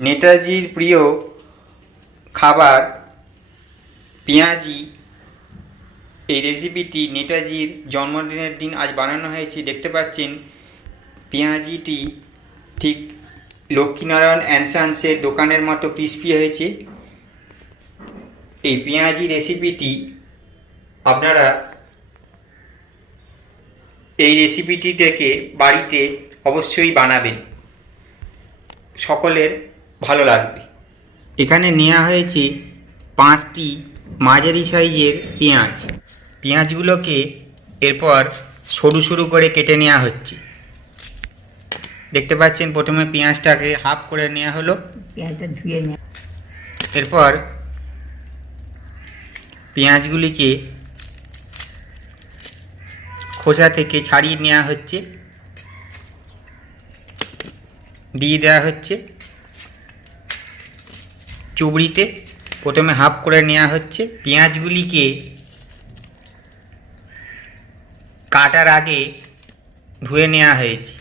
নেতাজির প্রিয় খাবার পেঁয়াজি। এই রেসিপিটি নেতাজির জন্মদিনের দিন আজ বানানো হয়েছে। দেখতে পাচ্ছেন পেঁয়াজিটি ঠিক লক্ষ্মীনারায়ণ অ্যান্ড সন্সের দোকানের মতো ক্রিস্পি হয়েছে। এই পেঁয়াজি রেসিপিটি আপনারা এই রেসিপিটি থেকে বাড়িতে অবশ্যই বানাবেন, সকলের ভালো লাগবে। এখানে নেওয়া হয়েছে 5টি মাঝারি সাইজের পেঁয়াজ। পেঁয়াজগুলোকে এরপর সরু সরু করে কেটে নেওয়া হচ্ছে। দেখতে পাচ্ছেন প্রথমে পেঁয়াজটাকে হাফ করে নেওয়া হলো, পেঁয়াজটা ধুয়ে নেওয়া। এরপর পেঁয়াজগুলিকে খোসা থেকে ছাড়িয়ে নেওয়া হচ্ছে, দিয়ে দেওয়া হচ্ছে চুবড়িতে। প্রথমে হাফ করে নেওয়া হচ্ছে। পেঁয়াজগুলিকে কাটার আগে ধুয়ে নেওয়া হয়েছে।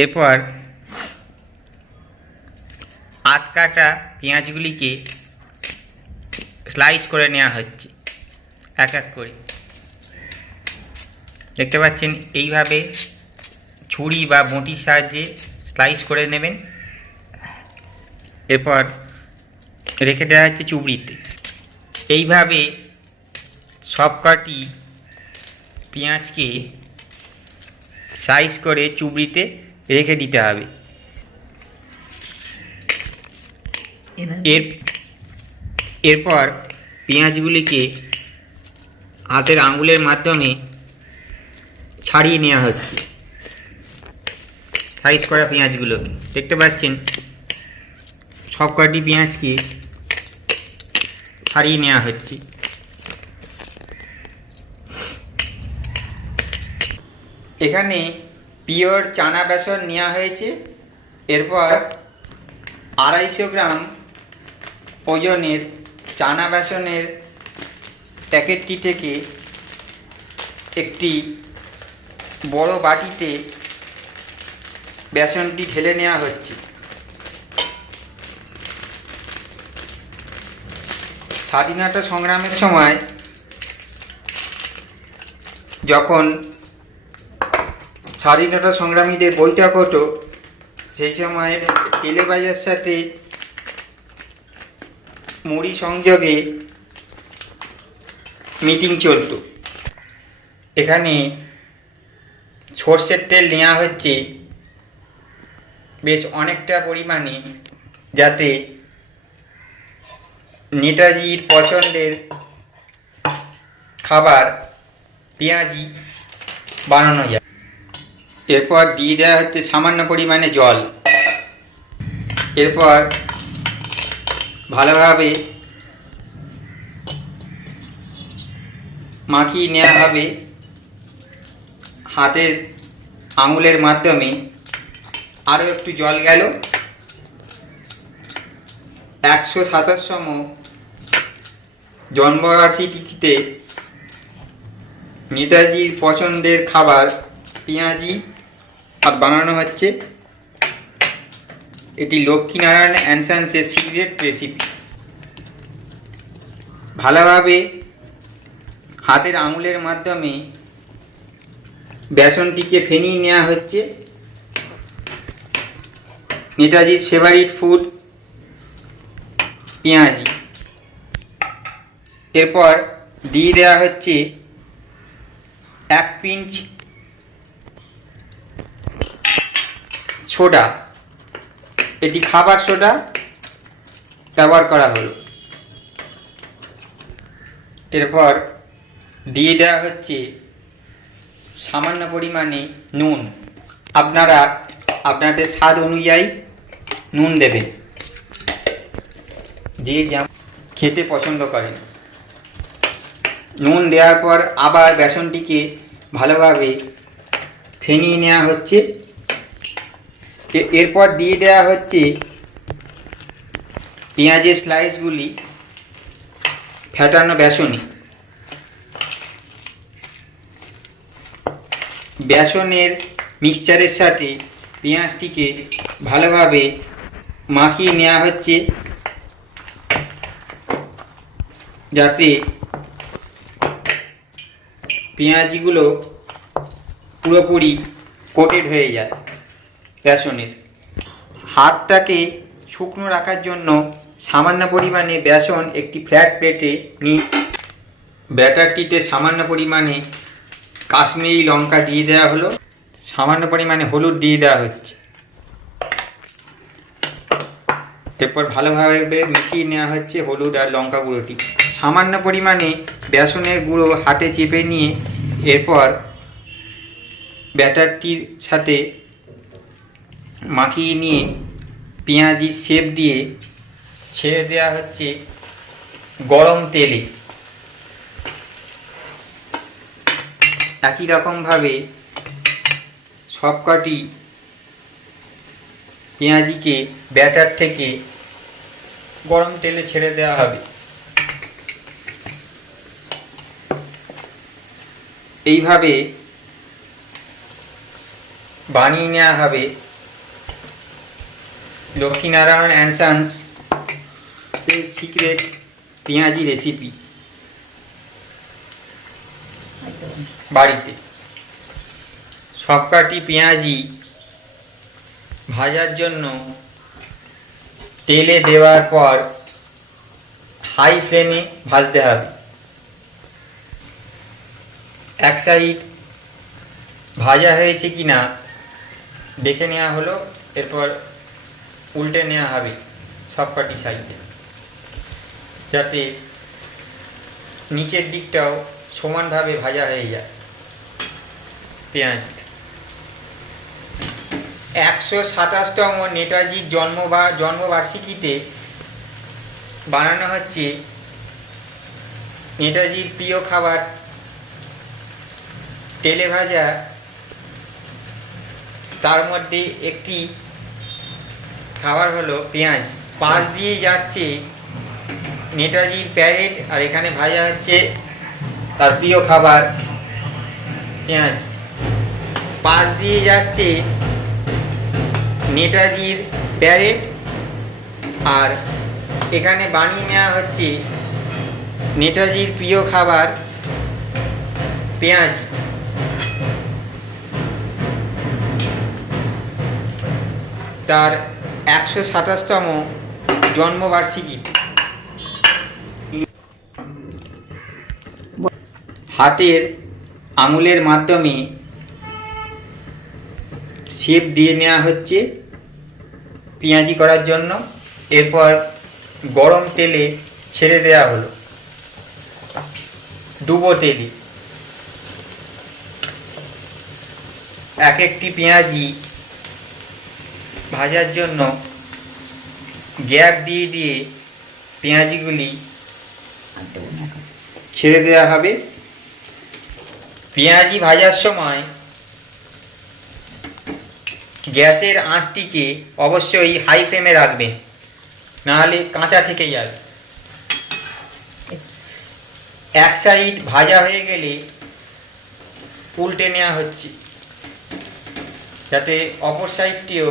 এরপর আধ কাটা পেঁয়াজগুলিকে স্লাইস করে নেওয়া হচ্ছে এক এক করে। দেখতে পাচ্ছেন এইভাবে ছুরি বা বঁটির সাহায্যে স্লাইস করে নেবেন। এরপর রেখে দেওয়া হচ্ছে চুবড়িতে। এইভাবে সবকটি পেঁয়াজকে সাইজ করে চুবড়িতে রেখে দিতে হবে। এরপর পেঁয়াজগুলিকে হাতের আঙুলের মাধ্যমে ছাড়িয়ে নেওয়া হচ্ছে সাইজ করা পেঁয়াজগুলোকে। দেখতে পাচ্ছেন সবকটি পেঁয়াজকে ছাড়িয়ে নেওয়া হচ্ছে। এখানে পিওর চানা বেসন নেওয়া হয়েছে। এরপর 250 গ্রাম ওজনের চানা বেসনের প্যাকেটটি থেকে একটি বড় বাটিতে বেসনটি ঢেলে নেওয়া হচ্ছে। স্বাধীনতা সংগ্রামের সময় যখন স্বাধীনতা সংগ্রামীদের বৈঠক হতো, সেই সময় টেলিবাজার সাথে মুড়ি সংযোগে মিটিং চলত। এখানে সর্ষের তেল নেওয়া হচ্ছে বেশ অনেকটা পরিমাণে, যাতে নেতাজির পছন্দের খাবার পেঁয়াজি বানানো যায়। এরপর দিয়ে দেওয়া হচ্ছে সামান্য পরিমাণে জল। এরপর ভালোভাবে মাখিয়ে নেওয়া হবে হাতের আঙুলের মাধ্যমে। আরও একটু জল গেল। 127তম জন্মবার্ষিকীতে নেতাজির পছন্দের খাবার পেঁয়াজি বানানো হচ্ছে। এটি লক্ষ্মীনারায়ণ অ্যান্ড সন্সের সিক্রেট রেসিপি। ভালোভাবে হাতের আঙুলের মাধ্যমে বেসনটিকে ফেনিয়ে নেওয়া হচ্ছে। নেতাজির ফেভারিট ফুড পেঁয়াজি। এরপর দিয়ে দেওয়া হচ্ছে 1 পিঞ্চ সোডা। এটি খাবার সোডা ব্যবহার করা হলো। এরপর দিয়ে দেওয়া হচ্ছে সামান্য পরিমাণে নুন। আপনারা আপনাদের স্বাদ অনুযায়ী নুন দেবেন, যে যেমন খেতে পছন্দ করেন। নুন দেওয়ার পর আবার বেসনটিকে ভালোভাবে ফেনিয়ে নেওয়া হচ্ছে। এরপর দিয়ে দেওয়া হচ্ছে পেঁয়াজের স্লাইসগুলি ফেটানো বেসনে। বেসনের মিক্সচারের সাথে পেঁয়াজটিকে ভালোভাবে মাখিয়ে নেওয়া হচ্ছে, যাতে পেঁয়াজগুলো পুরোপুরি কোটেড হয়ে যায় বেসনের। হাতটাকে শুকনো রাখার জন্য সামান্য পরিমাণে বেসন একটি ফ্ল্যাট প্লেটে নিয়ে ব্যাটারটিতে সামান্য পরিমাণে কাশ্মীরি লঙ্কা দিয়ে দেওয়া হলো, সামান্য পরিমাণে হলুদ দিয়ে দেওয়া হচ্ছে। এরপর ভালোভাবে মিশিয়ে নেওয়া হচ্ছে হলুদ আর লঙ্কা গুঁড়োটি। সামান্য পরিমাণে বেসনের গুঁড়ো হাতে চেপে নিয়ে এরপর ব্যাটারটির সাথে মাখিয়ে নিয়ে পেঁয়াজির শেপ দিয়ে ছেড়ে দেওয়া হচ্ছে গরম তেলে। একই রকমভাবে সবকটি পেঁয়াজিকে ব্যাটার থেকে গরম তেলে ছেড়ে দেওয়া হবে। এইভাবে বানিয়ে নেওয়া হবে লক্ষ্মীনারায়ণ অ্যান্ড সন্স এর সিক্রেট পেঁয়াজি রেসিপি। বাড়িতে সবকটি পেঁয়াজি ভাজার জন্য তেলে দেওয়ার পর হাই ফ্লেমে ভাজতে হবে। এক সাইড ভাজা হয়েছে কিনা দেখে নেওয়া হলো, এরপর উল্টে নেওয়া হবে সবকটি সাইডে, যাতে নিচের দিকটাও সমানভাবে ভাজা হয়ে যায়। পেঁয়াজ 127তম নেতাজির জন্মবার্ষিকীতে বানানো হচ্ছে নেতাজির প্রিয় খাবার তেলে ভাজা। তার মধ্যে একটি খাবার হলো পেঁয়াজ। পাশ দিয়ে যাচ্ছে নেতাজির প্যারেড, আর এখানে ভাজা হচ্ছে তার প্রিয় খাবার পেঁয়াজ। পাশ দিয়ে যাচ্ছে নেতাজির প্যারেড, আর এখানে বানিয়ে নেওয়া হচ্ছে নেতাজির প্রিয় খাবার পেঁয়াজ। তার 127তম জন্মবার্ষিকী। হাতের আঙুলের মাধ্যমে শেপ দিয়ে নেওয়া হচ্ছে পেঁয়াজি করার জন্য। এরপর গরম তেলে ছেড়ে দেওয়া হলো, ডুবো তেলে। এক একটি পেঁয়াজি ভাজার জন্য গ্যাপ দিয়ে দিয়ে পেঁয়াজিগুলি ছেড়ে দেওয়া হবে। পেঁয়াজি ভাজার সময় গ্যাসের আঁচটিকে অবশ্যই হাই ফ্লেমে রাখবেন, নাহলে কাঁচা থেকে যাবে। এক সাইড ভাজা হয়ে গেলে উল্টে নেওয়া হচ্ছে, যাতে অপর সাইডটিও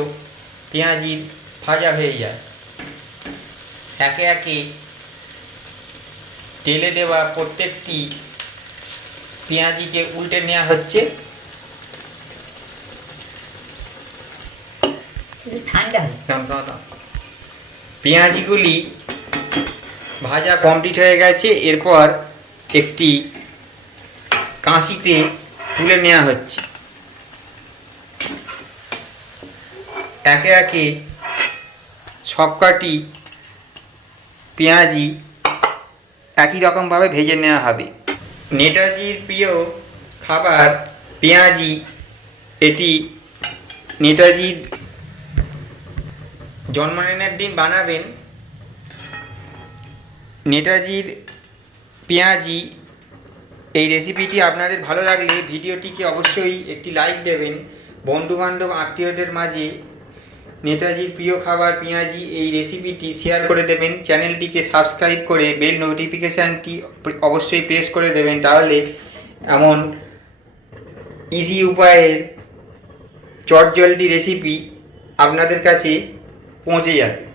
পেঁয়াজির ভাজা হয়ে যায়। একে একে তেলে দেওয়া প্রত্যেকটি পেঁয়াজিকে উল্টে নেওয়া হচ্ছে। পেঁয়াজিগুলি ভাজা কমপ্লিট হয়ে গেছে। এরপর একটি কাঁচিতে তুলে নেওয়া হচ্ছে। একে একে সবকটি পেঁয়াজি একই রকমভাবে ভেজে নেওয়া হবে। নেতাজির প্রিয় খাবার পেঁয়াজি, এটি নেতাজির জন্মদিনের দিন বানাবেন। নেতাজির পেঁয়াজি এই রেসিপিটি আপনাদের ভালো লাগলে ভিডিওটিকে অবশ্যই একটি লাইক দেবেন। বন্ধুবান্ধব আত্মীয়দের মাঝে নেতাজির প্রিয় খাবার পেঁয়াজি এই রেসিপিটি শেয়ার করে দেবেন। চ্যানেলটিকে সাবস্ক্রাইব করে বেল নোটিফিকেশানটি অবশ্যই প্রেস করে দেবেন, তাহলে এমন ইজি উপায়ে চটজলদি রেসিপি আপনাদের কাছে পৌঁছে যাবে।